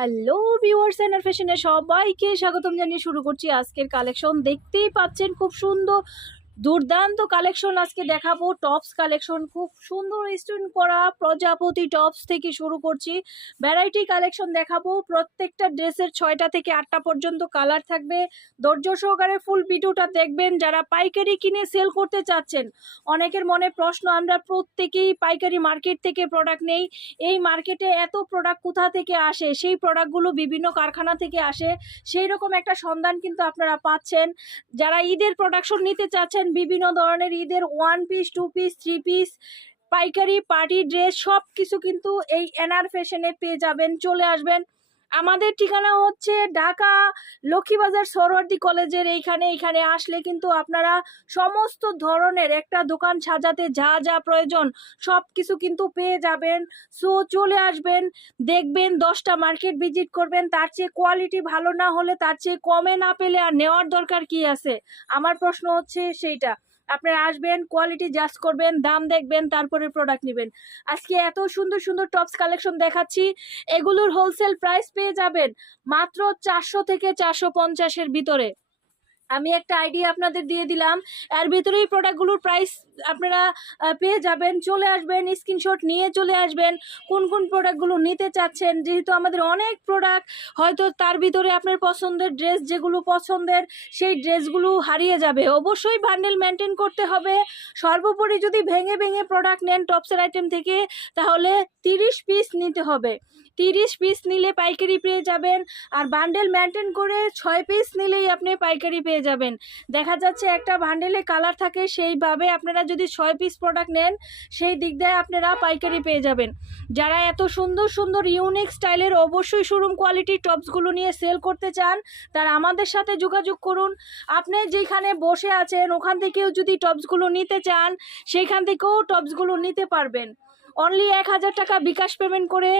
Hello viewers এনার ফ্যাশনে সবাইকে স্বাগতম জানিয়ে শুরু করছি আজকের কালেকশন দেখতেই পাচ্ছেন, খুব সুন্দর দুর্দান্ত কালেকশন আজকে দেখাবো। টপস কালেকশন খুব সুন্দর স্টোন করা প্রজাপতি টপস থেকে শুরু করছি। ভ্যারাইটি কালেকশন দেখাবো। প্রত্যেকটা ড্রেসের ছয়টা থেকে আটটা পর্যন্ত কালার থাকবে। ধৈর্য সহকারে ফুল ভিডিওটা দেখবেন। যারা পাইকারি কিনে সেল করতে চাচ্ছেন, অনেকের মনে প্রশ্ন, আমরা প্রত্যেকেই পাইকারি মার্কেট থেকে প্রোডাক্ট নেই। এই মার্কেটে এত প্রোডাক্ট কোথা থেকে আসে? সেই প্রোডাক্টগুলো বিভিন্ন কারখানা থেকে আসে। সেই রকম একটা সন্ধান কিন্তু আপনারা পাচ্ছেন। যারা ঈদের প্রোডাকশন নিতে চাচ্ছেন বিভিন্ন ধরনের ঈদের one piece two piece three piece পাইকারি পার্টি ড্রেস সব কিছু কিন্তু এই এনআর ফ্যাশনে পেয়ে যাবেন। চলে আসবেন আমাদের ঠিকানা হচ্ছে ঢাকা লক্ষ্মীবাজার সরওয়ার্দী কলেজের এইখানে। এইখানে আসলে কিন্তু আপনারা সমস্ত ধরনের একটা দোকান সাজাতে যা যা প্রয়োজন সব কিছু কিন্তু পেয়ে যাবেন। সো চলে আসবেন, দেখবেন দশটা মার্কেট ভিজিট করবেন, তার চেয়ে কোয়ালিটি ভালো না হলে তার চেয়ে কমে না পেলে আর নেওয়ার দরকার কি আছে? আমার প্রশ্ন হচ্ছে সেইটা। আপনারা আসবেন কোয়ালিটি জাজ করবেন, দাম দেখবেন, তারপরে প্রোডাক্ট নেবেন। আজকে এত সুন্দর সুন্দর টপস কালেকশন দেখাচ্ছি, এগুলোর হোলসেল প্রাইস পেয়ে যাবেন মাত্র চারশো থেকে চারশো পঞ্চাশের ভিতরে। আমি একটা আইডিয়া আপনাদের দিয়ে দিলাম। এর ভিতরেই প্রোডাক্টগুলোর প্রাইস আপনারা পেয়ে যাবেন, চলে আসবেন স্ক্রিনশট নিয়ে চলে আসবেন, কোন কোন প্রোডাক্টগুলো নিতে চাচ্ছেন। যেহেতু আমাদের অনেক প্রোডাক্ট হয়তো তার ভিতরে আপনার পছন্দের ড্রেস যেগুলো পছন্দের, সেই ড্রেসগুলো হারিয়ে যাবে। অবশ্যই বান্ডেল মেনটেন করতে হবে। সর্বোপরি যদি ভেঙে ভেঙে প্রোডাক্ট নেন টপসের আইটেম থেকে, তাহলে তিরিশ পিস নিতে হবে। তিরিশ পিস নিলে পাইকারি পেয়ে যাবেন। আর বান্ডেল মেনটেন করে ছয় পিস নিলেই আপনি পাইকারি পেয়ে যাবেন। দেখা যাচ্ছে একটা বান্ডেলে কালার থাকে সেইভাবে আপনারা যদি ছয় পিস প্রোডাক্ট নেন, সেই দিক দিয়ে আপনারা পাইকারি পেয়ে যাবেন। যারা এত সুন্দর সুন্দর ইউনিক স্টাইলের অবশ্যই শোরুম কোয়ালিটি টপসগুলো নিয়ে সেল করতে চান, তারা আমাদের সাথে যোগাযোগ করুন। আপনি যেখানে বসে আছেন, ওখান থেকেও যদি টপসগুলো নিতে চান, সেইখান থেকেও টপসগুলো নিতে পারবেন। অনলি এক হাজার টাকা বিকাশ পেমেন্ট করে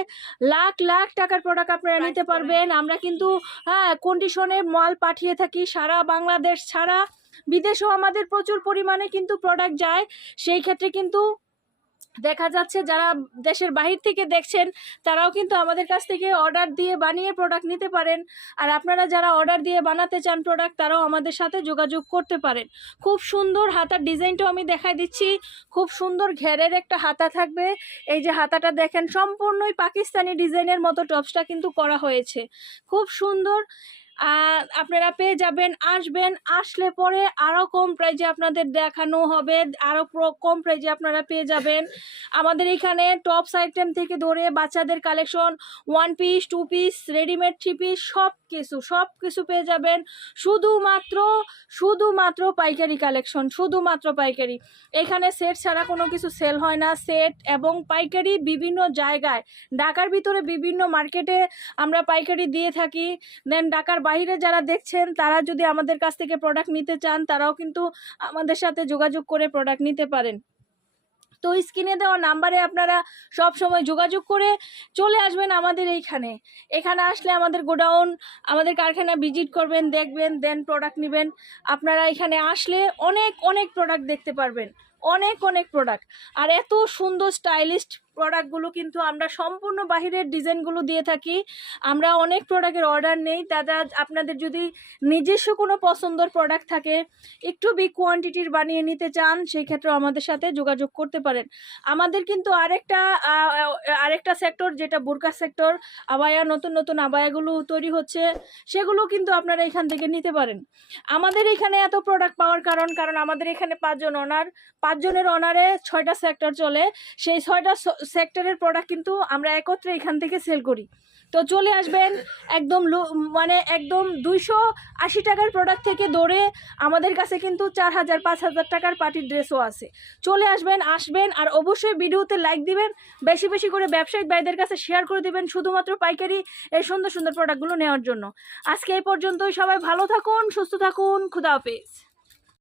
লাখ লাখ টাকার প্রোডাক্ট আপনারা নিতে পারবেন। আমরা কিন্তু হ্যাঁ কন্ডিশনে মাল পাঠিয়ে থাকি সারা বাংলাদেশ ছাড়া। বিদেশেও আমাদের প্রচুর পরিমাণে কিন্তু প্রোডাক্ট যায়। সেই ক্ষেত্রে কিন্তু দেখা যাচ্ছে যারা দেশের বাহির থেকে দেখছেন, তারাও কিন্তু আমাদের কাছ থেকে অর্ডার দিয়ে বানিয়ে প্রোডাক্ট নিতে পারেন। আর আপনারা যারা অর্ডার দিয়ে বানাতে চান প্রোডাক্ট তারাও আমাদের সাথে যোগাযোগ করতে পারেন। খুব সুন্দর হাতার ডিজাইনটাও আমি দেখাই দিচ্ছি। খুব সুন্দর ঘেরের একটা হাতা থাকবে। এই যে হাতাটা দেখেন, সম্পূর্ণই পাকিস্তানি ডিজাইনের মতো টপসটা কিন্তু করা হয়েছে। খুব সুন্দর আপনারা পেয়ে যাবেন, আসবেন, আসলে পরে আরও কম প্রাইজে আপনাদের দেখানো হবে আরও কম প্রাইজে আপনারা পেয়ে যাবেন। আমাদের এখানে টপস আইটেম থেকে ধরে বাচ্চাদের collection one piece two piece readymade three piece সব কিছু সব কিছু পেয়ে যাবেন। শুধুমাত্র শুধুমাত্র পাইকারি কালেকশন শুধুমাত্র পাইকারি। এখানে সেট ছাড়া কোনো কিছু সেল হয় না। সেট এবং পাইকারি বিভিন্ন জায়গায়, ঢাকার ভিতরে বিভিন্ন মার্কেটে আমরা পাইকারি দিয়ে থাকি। দেন ঢাকার বাইরে যারা দেখছেন, তারা যদি আমাদের কাছ থেকে প্রোডাক্ট নিতে চান, তারাও কিন্তু আমাদের সাথে যোগাযোগ করে প্রোডাক্ট নিতে পারেন। তো স্ক্রিনে দেওয়া নাম্বারে আপনারা সব সময় যোগাযোগ করে চলে আসবেন আমাদের এইখানে। এখানে আসলে আমাদের গোডাউন, আমাদের কারখানা ভিজিট করবেন, দেখবেন, দেন প্রোডাক্ট নেবেন। আপনারা এখানে আসলে অনেক অনেক প্রোডাক্ট দেখতে পারবেন। অনেক অনেক প্রোডাক্ট আর এত সুন্দর স্টাইলিস্ট প্রোডাক্টগুলো কিন্তু আমরা সম্পূর্ণ বাহিরের ডিজাইনগুলো দিয়ে থাকি। আমরা অনেক প্রোডাক্টের অর্ডার নেই। দাদা আপনাদের যদি নিজস্ব কোনো পছন্দের প্রোডাক্ট থাকে, একটু বিগ কোয়ান্টিটির বানিয়ে নিতে চান, সেই ক্ষেত্রে আমাদের সাথে যোগাযোগ করতে পারেন। আমাদের কিন্তু আরেকটা আরেকটা সেক্টর যেটা বোরকা সেক্টর আবায়া, নতুন নতুন আবায়াগুলো তৈরি হচ্ছে, সেগুলো কিন্তু আপনারা এখান থেকে নিতে পারেন। আমাদের এখানে এত প্রোডাক্ট পাওয়ার কারণ কারণ আমাদের এখানে পাঁচজন অনার পাঁচজনের অনারে ছয়টা সেক্টর চলে। সেই ছয়টা সেক্টরের প্রোডাক্ট কিন্তু আমরা একত্রে এখান থেকে সেল করি। তো চলে আসবেন একদম মানে একদম দুইশো আশি টাকার প্রোডাক্ট থেকে দৌড়ে আমাদের কাছে কিন্তু চার হাজার, পাঁচ হাজার টাকার পার্টির ড্রেসও আছে। চলে আসবেন আসবেন আর অবশ্যই ভিডিওতে লাইক দিবেন, বেশি বেশি করে ব্যবসায়িক ভাইদের কাছে শেয়ার করে দিবেন শুধুমাত্র পাইকারি এই সুন্দর সুন্দর প্রোডাক্টগুলো নেওয়ার জন্য। আজকে এই পর্যন্তই, সবাই ভালো থাকুন, সুস্থ থাকুন, খুদা হাফেজ।